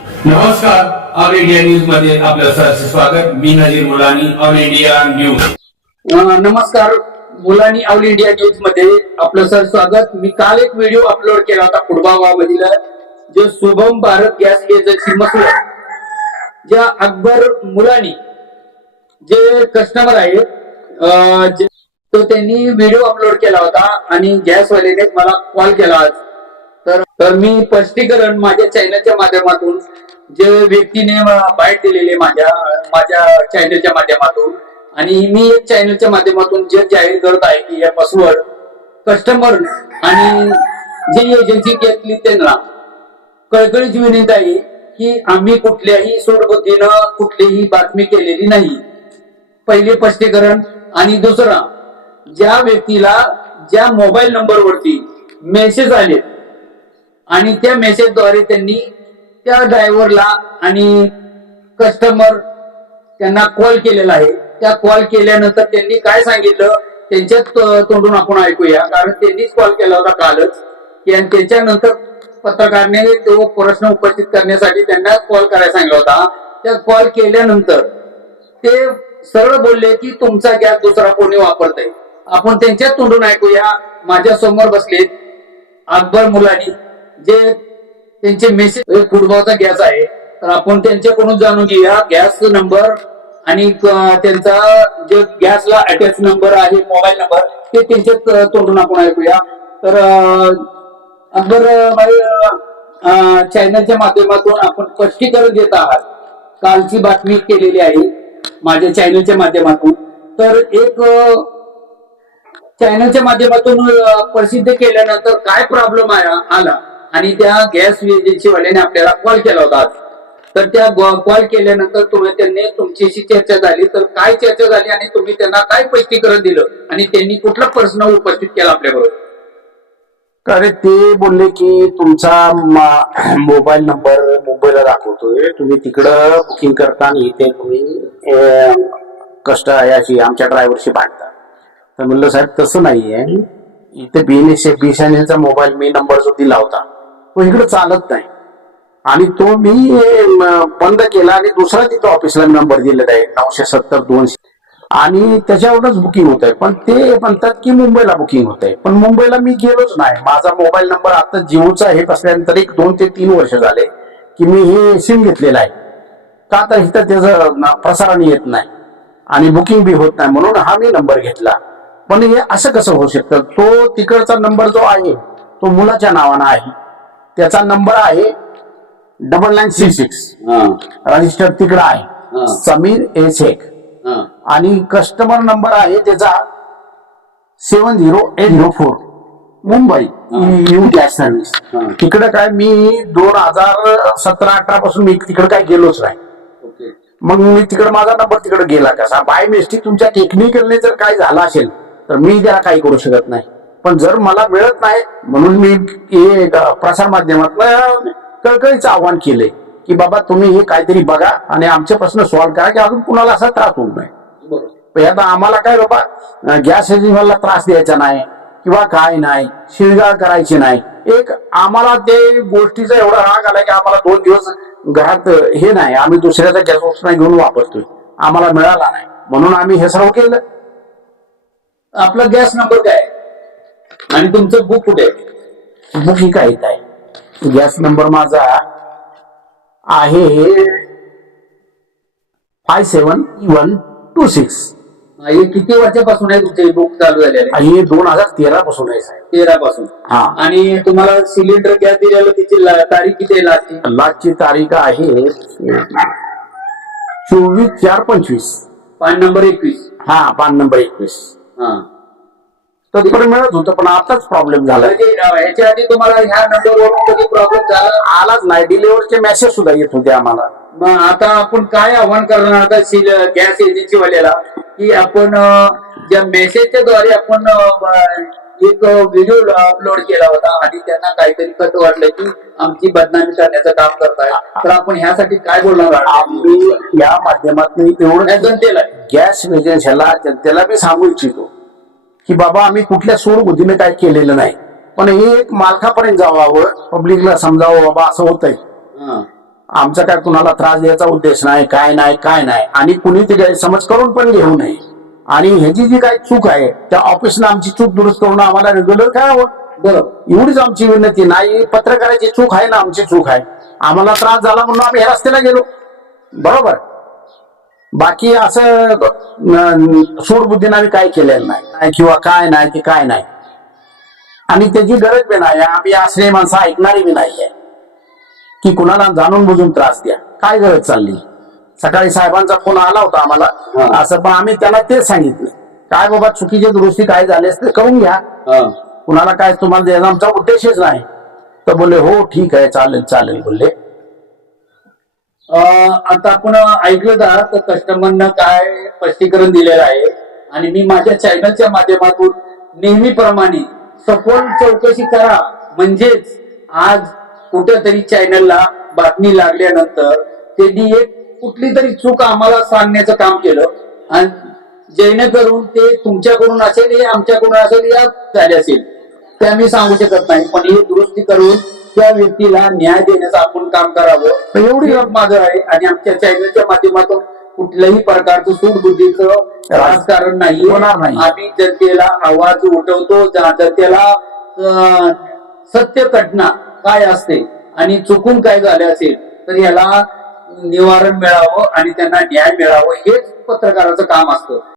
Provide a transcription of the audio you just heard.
नमस्कार all India न्यूजमध्ये आपलं सहर्ष स्वागत. मी Nazir Mulani all India news. नमस्कार मुलांनी ऑल इंडिया न्यूजमध्ये आपलं सर स्वागत. मी काल एक व्हिडिओ अपलोड केला होता कुडबा मधील जे शुभम भारत गॅस एजन्सी मसूर ज्या अकबर मुलानी जे कस्टमर आहेत तो त्यांनी व्हिडिओ अपलोड केला होता आणि गॅसवाल्याने मला कॉल केला आज. तर मी स्पष्टीकरण माझ्या चॅनलच्या माध्यमातून जे व्यक्तीने बाहेर दिलेले माझ्या माझ्या चॅनलच्या माध्यमातून आणि मी एक चॅनलच्या माध्यमातून जे जाहीर करत आहे की या पासवर्ड कस्टमर आणि जे एजन्सी घेतली त्यांना कळकळीची विनंती आहे की आम्ही कुठल्याही सोडबुद्धीनं कुठलीही बातमी केलेली नाही. पहिले स्पष्टीकरण आणि दुसरा ज्या व्यक्तीला ज्या मोबाईल नंबरवरती मेसेज आले आणि त्या मेसेजद्वारे त्यांनी त्या ड्रायव्हरला आणि कस्टमर त्यांना कॉल केलेला आहे. त्या कॉल केल्यानंतर त्यांनी काय सांगितलं? त्यांच्याच तोंडून आपण ऐकूया. कारण त्यांनीच कॉल केला होता कालच. की आणि त्याच्यानंतर पत्रकारने तो प्रश्न उपस्थित करण्यासाठी त्यांना कॉल करायला सांगितला होता. त्या कॉल केल्यानंतर ते सरळ बोलले की तुमचा गॅस दुसरा कोणी वापरतय? आपण त्यांच्याच तोंडून ऐकूया. माझ्यासमोर बसलेत अकबर मुलानी. जे त्यांचे मेसेज फुटबॉलचा गॅस आहे तर आपण त्यांच्याकडून जाणून घेऊया. गॅस नंबर आणि त्यांचा जे गॅसला अटॅच नंबर आहे मोबाईल नंबर ते त्यांच्या तोंडून आपण ऐकूया. तर अकबर भाई चॅनलच्या माध्यमातून आपण स्पष्टीकरण देत आहात. कालची बातमी केलेली आहे माझ्या चॅनलच्या माध्यमातून. तर एक चॅनलच्या माध्यमातून प्रसिद्ध केल्यानंतर काय प्रॉब्लेम आला? आणि त्या गॅस एजन्सीवाल्याने आपल्याला कॉल केला होता तर त्या कॉल केल्यानंतर तुम्ही त्यांनी तुमच्याशी चर्चा झाली तर काय चर्चा झाली आणि तुम्ही त्यांना काय स्पष्टीकरण दिलं? आणि त्यांनी कुठला प्रश्न उपस्थित केला आपल्याबरोबर? अरे ते बोलले की तुमचा मोबाईल नंबर मुंबईला दाखवतोय. तुम्ही तिकडं बुकिंग करताना इथे तुम्ही कष्ट याची आमच्या ड्रायव्हरशी भांडता. तर म्हणलं साहेब तसं नाहीये. इथे बीएनएस बीएसएनएलचा मोबाईल मी नंबर जो दिला होता तो इकडे चालत नाही. आणि तो मी बंद केला आणि दुसरा तिथं ऑफिसला नंबर दिलेला आहे नऊशे सत्तर दोनशे. आणि त्याच्यावरच बुकिंग होत आहे. पण ते म्हणतात की मुंबईला बुकिंग होत आहे. पण मुंबईला मी गेलोच नाही. माझा मोबाईल नंबर आता जिओचा हे असल्यानंतर एक दोन ते तीन वर्ष झाले की मी हे सिम घेतलेलं आहे. का तर इथं त्याचं प्रसारण येत नाही. आणि बुकिंग बी होत नाही म्हणून हा मी नंबर घेतला. पण हे असं कसं होऊ शकतं? तो तिकडचा नंबर जो आहे तो मुलाच्या नावानं आहे. त्याचा नंबर आहे double nine six six register तिकडं. आहे. समीर ए शेख. आणि कस्टमर नंबर आहे त्याचा seven zero eight zero four Mumbai U gas service. तिकडे काय मी दोन हजार सतरा अठरा पासून मी तिकडे काय गेलोच नाही. मग मी तिकडे माझा नंबर तिकडे गेला कसा बाय मिस्टेक तुमच्या टेक्निकलने जर काय झालं असेल तर मी त्याला काही करू शकत नाही. पण जर मला मिळत नाही म्हणून मी हे प्रसार माध्यमात कळकळीचं आव्हान केलंय की बाबा तुम्ही हे काहीतरी बघा आणि आमचे प्रश्न सॉल्व्ह करा की अजून कुणाला असा त्रास होऊ नये. आता आम्हाला काय बाबा गॅस एजन्सीला त्रास द्यायचा नाही किंवा काय नाही शिरगाळ करायची नाही. एक आम्हाला ते गोष्टीचा एवढा राग आला की आम्हाला दोन दिवस घरात हे नाही आम्ही दुसऱ्याचा गॅस ऑप्शन घेऊन वापरतोय. आम्हाला मिळाला नाही. म्हणून आम्ही हे सर्व केलं. आपला गॅस नंबर काय? आणि तुमचं बुक कुठे आहे? बुकिंग काय आहे? गॅस नंबर माझा आहे five seven one two six हे किती वर्षापासून आहे तुमचे बुक चालू झालेले? हे दोन हजार तेरा पासून आहे साहेब. तेरा पासून हा. आणि तुम्हाला सिलेंडर गॅस दिलेलं तिची ला- तारीख किती आहे लास्टची लास्टची तारीख आहे चोवीस चार पंचवीस. पान नंबर एकवीस. हा पान नंबर एकवीस. हा. तर तिकडे मिळत होतं पण आताच प्रॉब्लेम झाला म्हणजे अं, ह्याच्या आधी तुम्हाला ह्या नंबरवरून कधी प्रॉब्लेम झाला? आलाच नाही. डिलिव्हरचे मेसेज सुद्धा येत होते आम्हाला. मग आता आपण काय आव्हान करणार? आता गॅस एजन्सी वाल्याला की आपण ज्या मेसेजच्या द्वारे आपण एक व्हिडिओ अपलोड केला होता. आणि त्यांना काहीतरी खत वाटलं की आमची बदनामी करण्याचं काम करताय. तर आपण ह्यासाठी काय बोलणार? आम्ही या माध्यमातून एवढं जनतेला. गॅस एजन्सीला जनतेला मी सांगू इच्छितो. की बाबा आम्ही कुठल्या सोड बुद्धीने काय केलेलं नाही. पण हे एक मालकापर्यंत जावावं पब्लिकला समजावं बाबा असं होतंय. हा. आमचा काय कुणाला त्रास द्यायचा उद्देश नाही काय नाही काय नाही. आणि कुणी ते गैरसमज करून पण घेऊ नये. आणि ह्याची जी काही चूक आहे त्या ऑफिसनं आमची चूक दुरुस्त करून आम्हाला रेग्युलर करावं बरोबर एवढीच आमची विनंती नाही पत्रकाराची चूक आहे ना आमची चूक आहे. आम्हाला त्रास झाला म्हणून आम्ही ह्या रस्त्याला गेलो. बरोबर? बाकी असं सूडबुद्धीनं आम्ही काय केलेलं नाही. किंवा काय नाही ते काय नाही. आणि त्याची गरज बी नाही. आम्ही असणे माणसं ऐकणारी बी नाहीये. की कुणाला जाणून बुजून त्रास द्या. काय गरज चालली? सकाळी साहेबांचा फोन आला होता आम्हाला. असं पण आम्ही त्यांना तेच सांगितलं. काय बाबा चुकीची दुरुस्ती काय झाली असते करून घ्या. कुणाला काय तुम्हाला द्यायचा आमचा उद्देशच नाही. तर बोलले हो ठीक आहे चालेल चालेल बोलले. आता आपण ऐकलं का तर कस्टमरना काय स्पष्टीकरण दिलेलं आहे. आणि मी माझ्या चॅनलच्या माध्यमातून नेहमीप्रमाणे सखोल चौकशी करा. म्हणजेच आज कुठेतरी चॅनलला बातमी लागल्यानंतर त्यांनी एक कुठली तरी चूक आम्हाला सांगण्याचं काम केलं. आणि जेणेकरून ते तुमच्याकडून असेल हे आमच्याकडून असेल या झाले असेल. ते आम्ही सांगू शकत नाही. पण ही दुरुस्ती करून त्या व्यक्तीला न्याय देण्याचं आपण काम करावं. एवढी- माझं आहे आणि आमच्या चॅनलच्या माध्यमातून कुठल्याही प्रकारचं सूडबुद्धीचं राजकारण नाही होणार नाही. आम्ही जनतेला आवाज उठवतो जनतेला सत्य घटना काय असते आणि चुकून काय झाले असेल तर याला निवारण मिळावं आणि त्यांना न्याय मिळावं हेच पत्रकाराचं काम असतं.